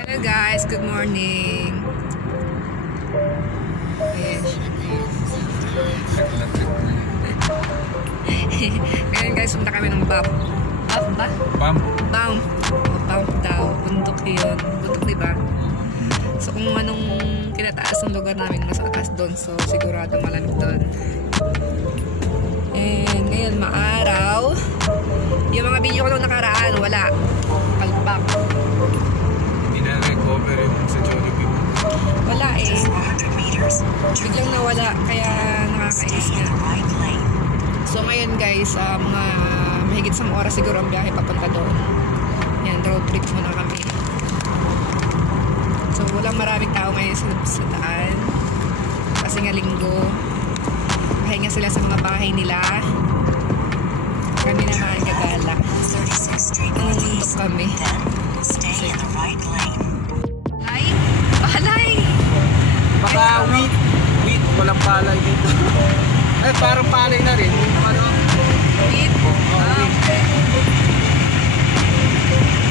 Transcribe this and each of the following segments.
Hello guys, good morning. Ayan. Ngayon guys, punta kami ng bump. Bump ba? Bump. Bump. Bump daw. Bundok yun. Bundok diba? So kung anong kinataas ng lugar namin, mas atas doon. So sigurado malamig doon. And ngayon maaraw. Yung mga video ko nung nakaraan, wala. Palpak. Hindi na recover yung sa Jollibee. Wala eh. Biglang nawala, kaya nakakainis nga. So ngayon guys, mga mahigit 1 oras siguro ang biyahe papunta doon. Yan, road trip muna kami. So walang maraming tao ngayon sa daan. Kasi nga linggo. Pahinga sila sa mga bahay nila. Kami naman gagala. Nandito kami. Ay! Palay! Baka wheat. Walang palay dito. Eh, parang palay na rin. Ano? Wheat? Okay.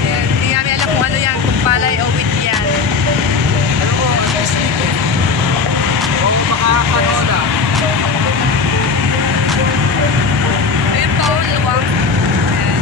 Yan, hindi namin alam kung ano yan. Kung palay o wheat yan. Ano ko? O baka kanola. Ayun po, luwang. Ayan.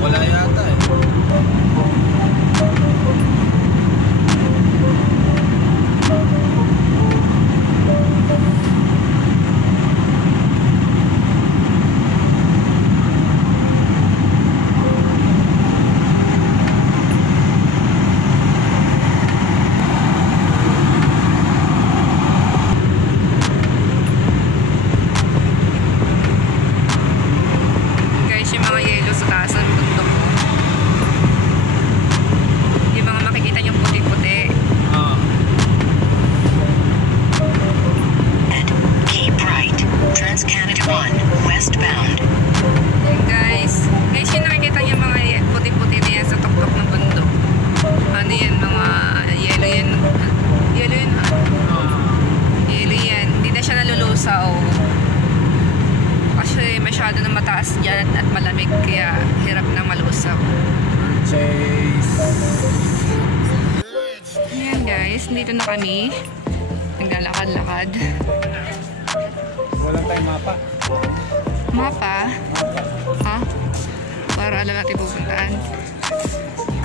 Wala yata eh. Guys, yung mga yelo sa taas ng bundok ko. Yung mga makikita niyong puti-puti. Ah. Keep right. Trans-Canada 1, westbound. Yan guys. Guys, yung nakikita niyo mga puti-puti na yan sa tuktok ng bundok. Ano yan, mga yelo yan. Yelo yan. Yelo yan. Hindi na siya nalulusaw. Kasi masyado na mataas dyan at malamig kaya hirap na malusaw. Chase. Ayan guys, dito na kami. Naglalakad-lakad. Walang tayong mapa. Mapa? Ha? Para alam natin pupuntaan.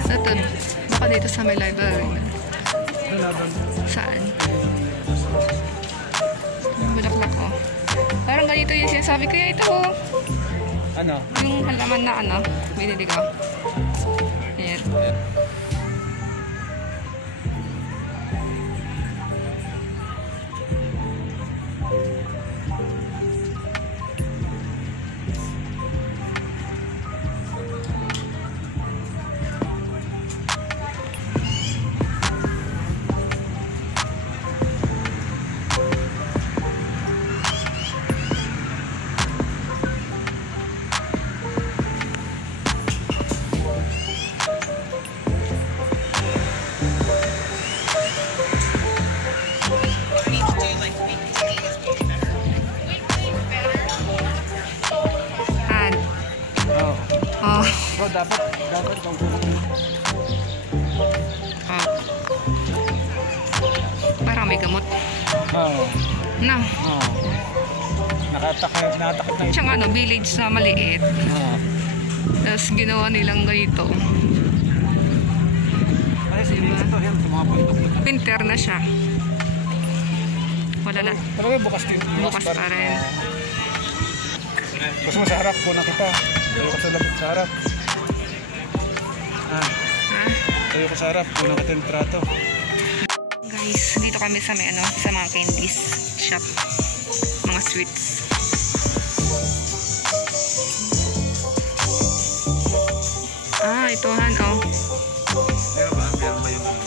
Ito, baka dito sa may library. Saan? Bulaklak ko. Parang ganito yung sinasabi ko. Ito oh. Ano? Yung halaman na ano, binili ko. Ayan. Ayan. Oh. Oh. Bro, dapat kung Parang may gamot. Oo. Na. Oo. Nakatakip na ito. Siyang ano, village na maliit. Oo. Tapos ginawa nilang ganito. Kasi ito yan, sa mga bundok. Winter na siya. Wala na. Talaga bukas din. Bukas pa rin. Gusto mo sa harap, kuna kita. Tayo ko sa labot sa harap. Ha? Tayo ko sa harap, kuna kita yung trato. Guys, dito kami sa may ano, sa mga candies shop. Mga sweets. Ah, ito han, oh. Meron ba yung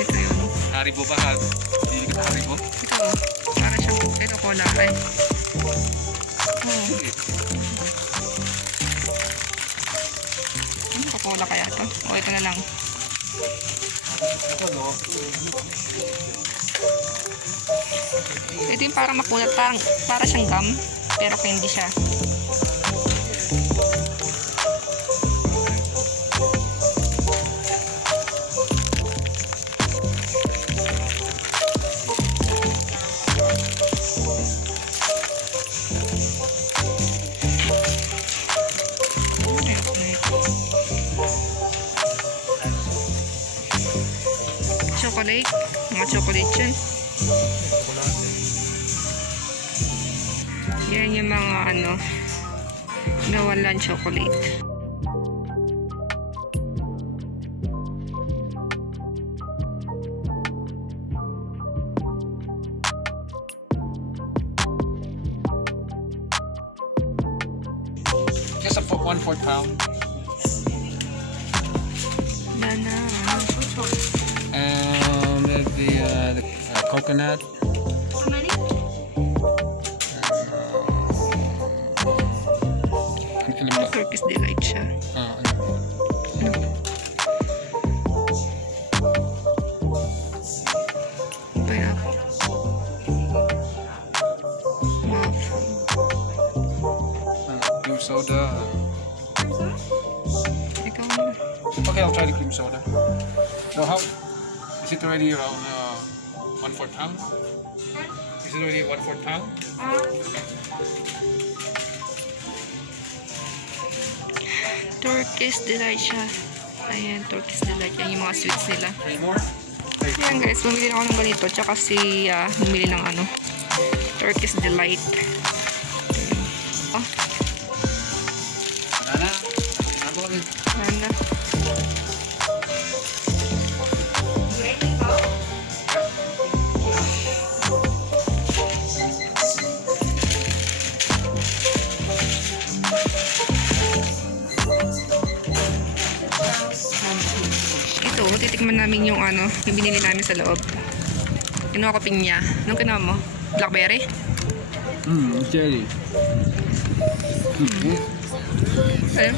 Ito yun. Haribo ba? Hindi kita Haribo? Ito, oh. Para siyang, ito cola eh. Oh. Ano ka cola kaya to? O, ito na lang. Ito yung parang makulat, para siyang gum, pero candy siya. Chocolate, mga chocolate yan. Yan yung mga ano, nawalan chocolate. Just a 1/4 pound. Lana. Maybe the coconut. Ano ba? Turkish delight siya. Cream soda. Ikaw na. Okay, I'll try the cream soda. So how is it already around 1/4 pound? Is it already 1/4 pound? Turkish Delight siya. Ayan, Turkish Delight. Yan yung mga sweets nila. 3 more? Ayan guys, bumili ako ng ganito. Tsaka si, bumili ng ano, Turkish Delight. Oh, Nana. Ano lagi? ganda. Ito, titikman namin yung ano, yung binili namin sa loob. Kinuha ko pinya. Anong kinuha mo? Blackberry? Cherry. Ayun.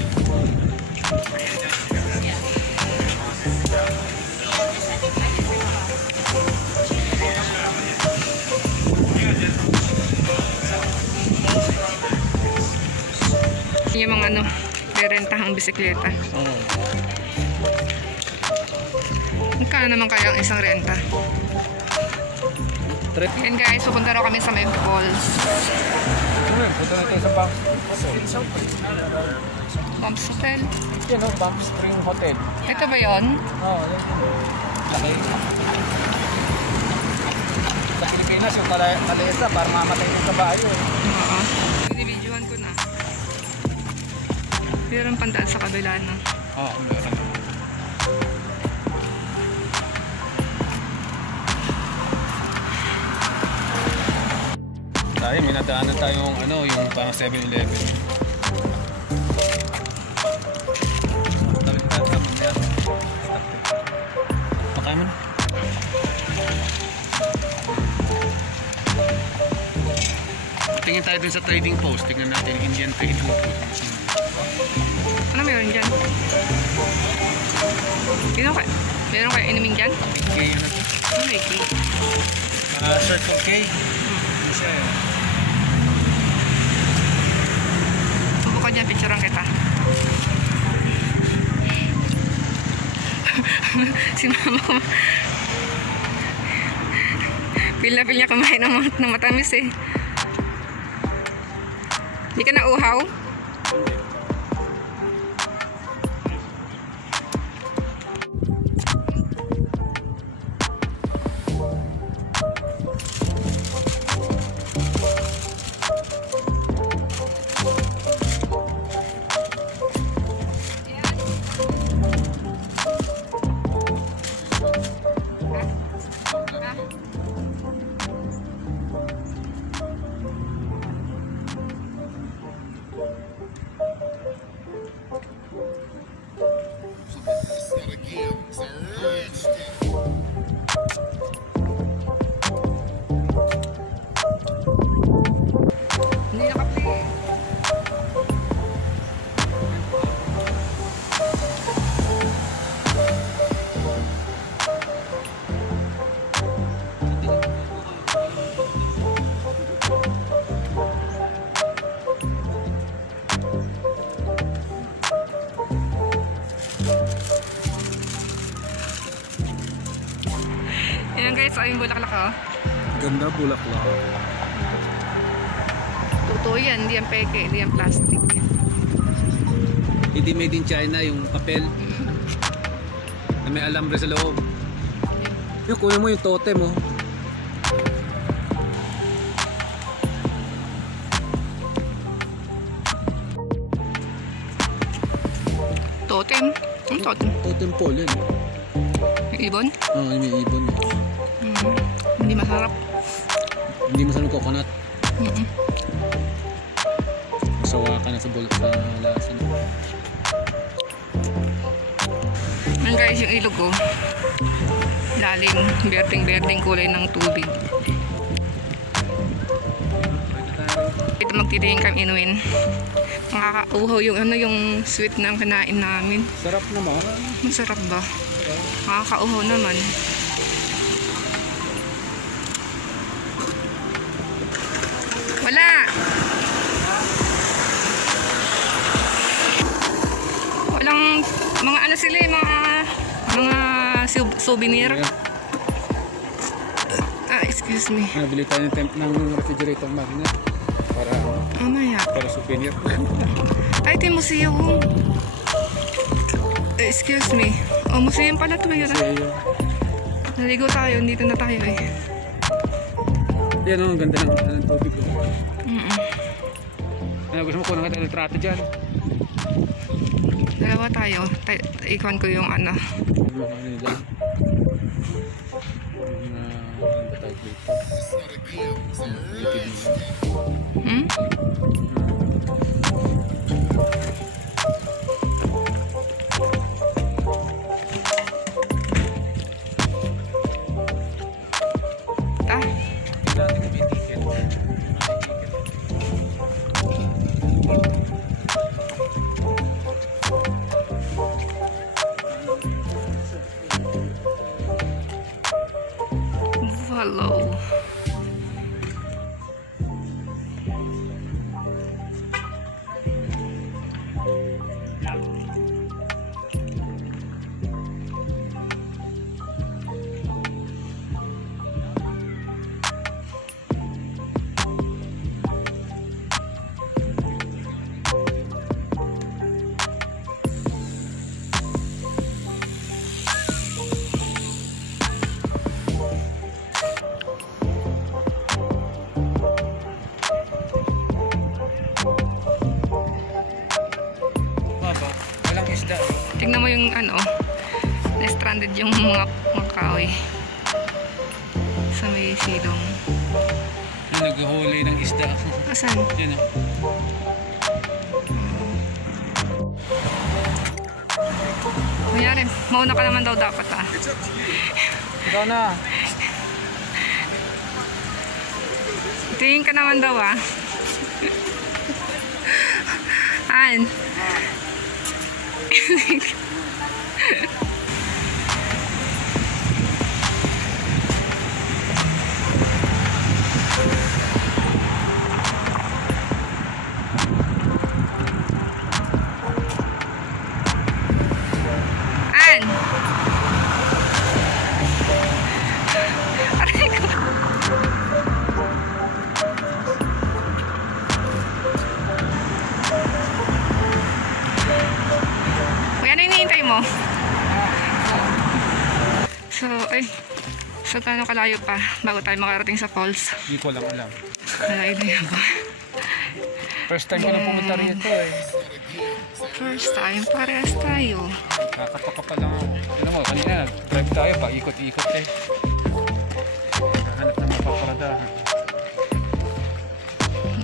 Yung mga ano, rerentahang bisikleta. Magkano naman kaya ang isang renta? Yan guys, pupunta raw kami sa May Falls. Punta natin sa Bank Palms Hotel. Yun, Bank Spring Hotel. Ito ba yun? Oo, laki. Sa Pilipinas, yung kalesa, para mamatay ng kabayo. Oo. Binibidyohan ko na. Meron pandaan sa kabila na. Oo, meron. Tayo, may nadaanan tayong ano, yung parang 7-Eleven. Tawid tayo sa mamaya. Pakain mo na. Tingin tayo dun sa trading post. Tingnan natin Indian trading post. Ano meron dyan? Meron kayo inumin dyan? Okay, ano to? Ano may cake? Circle K. Ano siya eh? Buka dyan, picturean kita. Si mama ko. Feel na feel niya kumain ng matamis eh. Hindi ka na uhaw? Hindi naka-play. Ayan guys, ayun bulaklak oh. Ganda bulaklak. Totoo yan, hindi yan peke, hindi yan plastic. Hindi made in China yung papel. Na may alambre sa loob. Yung kunin mo yung totem mo. Totem? Ang totem? Totem pole yun. May ibon? Oo, may ibon. Hindi masarap. Hindi mo sa coconut. Masawa ka na sa bulak sa lasa. Ayan guys, yung ilog ko. Lalim, berdeng-berdeng kulay ng tubig. Ito magtitingin kami inumin. Makakauhaw yung ano, yung sweet na kinain namin. Sarap naman. Masarap ba? Makakauhaw naman. Wala! Walang mga ano sila eh, mga souvenir. Excuse me. Nabili tayo ng refrigerator magnet para Mamaya. para souvenir. Ay, ito yung museum. Excuse me. Oh, museum pala ito yun. Naligo tayo, dito na tayo eh. Yan ang ganda ng tubig. Mm-mm. Gusto mo kunin ka retrato dyan? Dalawa tayo. Ikuan ko yung ano. Hmm? Hello. Tingnan mo yung ano, na-stranded yung mga kahoy sa may silong. Naghahuli ng isda. Asan? Yan o. Mayari, mauna ka naman daw dapat ah. Ikaw na. Tingin ka naman daw ah. An? An? Aray ko. Ano hinihintay mo? So gaano kalayo pa bago tayo makarating sa falls? Hindi ko lang alam. Malayo na yan ba? First time ko na pumunta rito eh. First time, parehas tayo. Kakatoka pa lang ako. Alam mo, kanina drive tayo pa, ikot-ikot eh. Kahanap na mapaparadahan.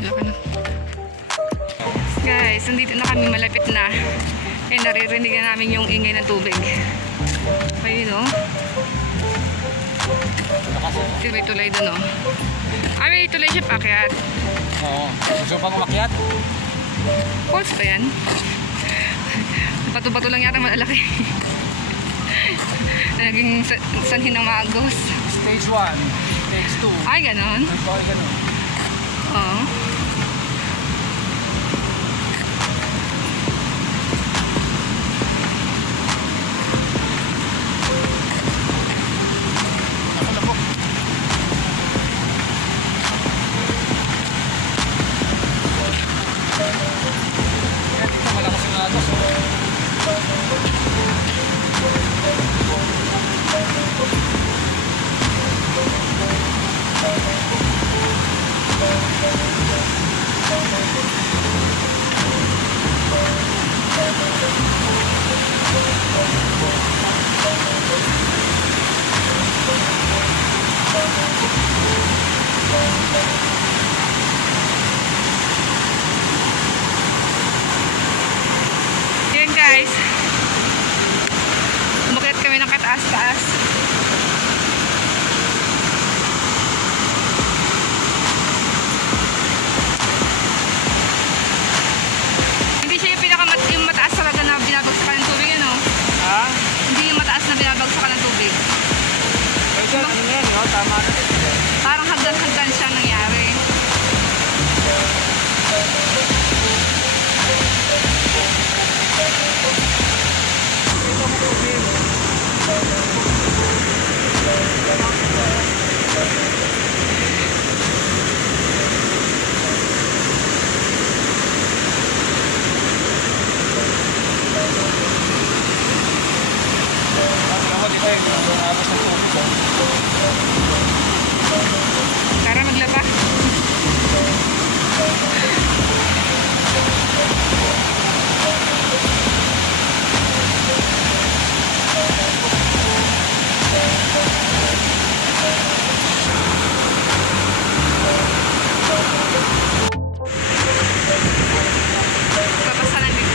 Laki na. Guys, nandito na kami, malapit na. Eh, naririnig na namin yung ingay ng tubig. Ayun o. Kasi may tulay doon o. Ah, may tulay siya pakyat. Oo. Gusto pang umakyat? Falls ba yan? Bato-bato lang yata malalaki. Naging sanhin ng magos. Stage 1, stage 2. Ay, ganon? Ay, ganon. Oo. Yan guys, umakyat kami ng kataas-taas. Hindi siya yung mataas talaga na binabagsakan ng tubig, ano? Ha? Hindi yung mataas na binabagsakan ng tubig. Ay, dyan, ano yan, no? Tama na. Parang hagdan-hagdan siya nangyari. pa yun. Agos ng tubig ko. Tara, maglaba. Babasa lang dito.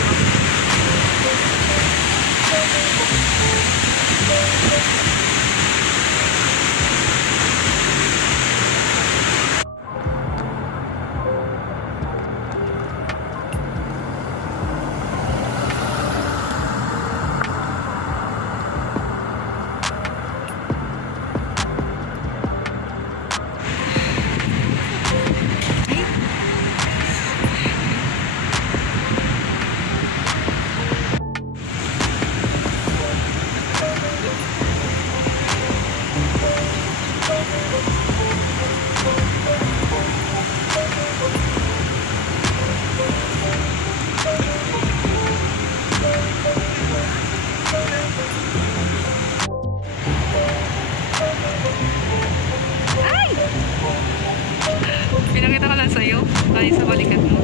Pinakita ko lang sa'yo. Kaya sa balikat mo.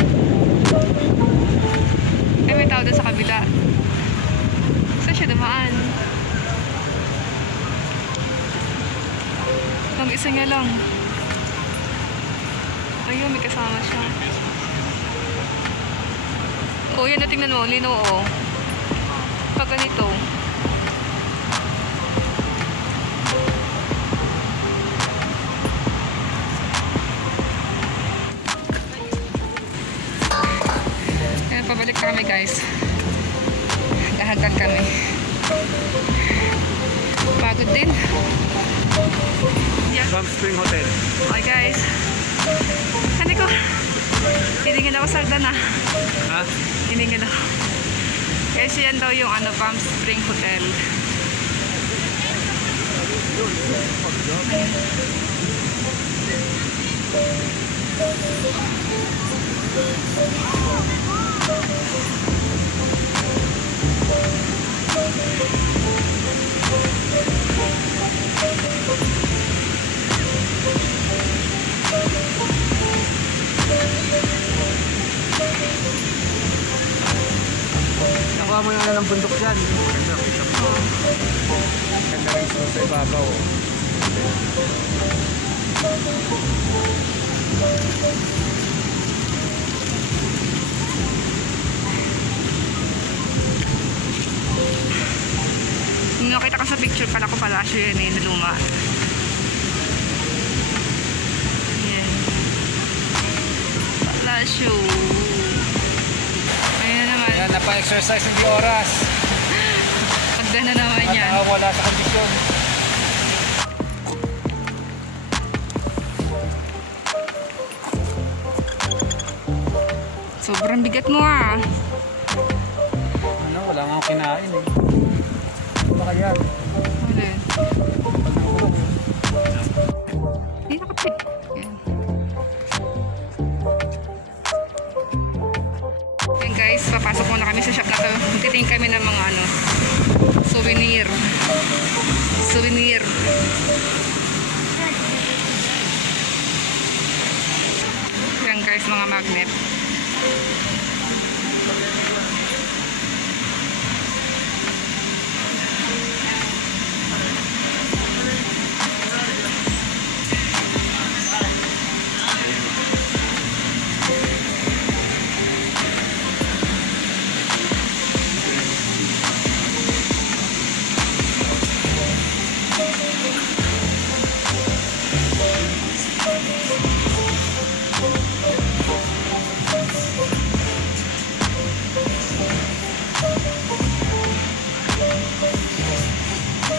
Eh, may tao doon sa kabila. Saan siya dumaan? Mag-isa niya lang. Ayun, may kasama siya. Oh, yan na, tingnan mo. Lino, oh. Pag ganito. Ayan, pabalik na kami, guys. Lahat kami. Pagod din. Yeah. Palm Spring Hotel. Okay, guys. Hindi ko. Hiningin ako sa hagdan, ah. Ha? Hiningin ako. Kasi yan daw yung ano, Palm Spring Hotel. Ayan. Nakuha mo yung ng bundok dyan. Ganda, kita mo. Ganda rin sa ibabaw. Nakita ko sa picture pala ko palasyo yan eh, na luma. Yan. Palasyo. Ayan naman. Yan, napa-exercise hindi oras. Pagda na naman At yan. nakawala sa kondisyon. Sobrang bigat mo ah. Ano, wala nga akong kinain eh. Ano kaya? Ano? Pag nakulong. Hindi nakapit. Yan. Yan guys, papasok muna kami sa shop na to. Magtitingin kami ng mga ano, souvenir. Souvenir. Yan guys, mga magnet.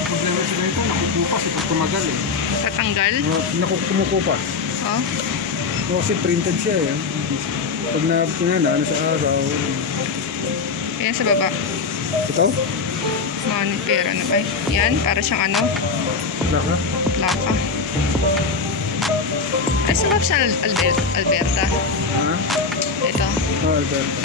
Problema sa ganito, nakukupas ito tumagal eh. Tatanggal. Kumukupas. Oh. Kasi printed siya eh. Pag na ano sa araw. Ayan sa baba. Ito? Monitor, ano ba? Yan, para siyang ano, Laka? laka. Ay, sarap siya Alberta. Ha? Ito. Oh, Alberta.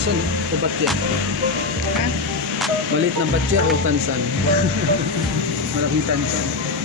tansan o batya? Ha? Maliit na batya o tansan? Malaking tansan.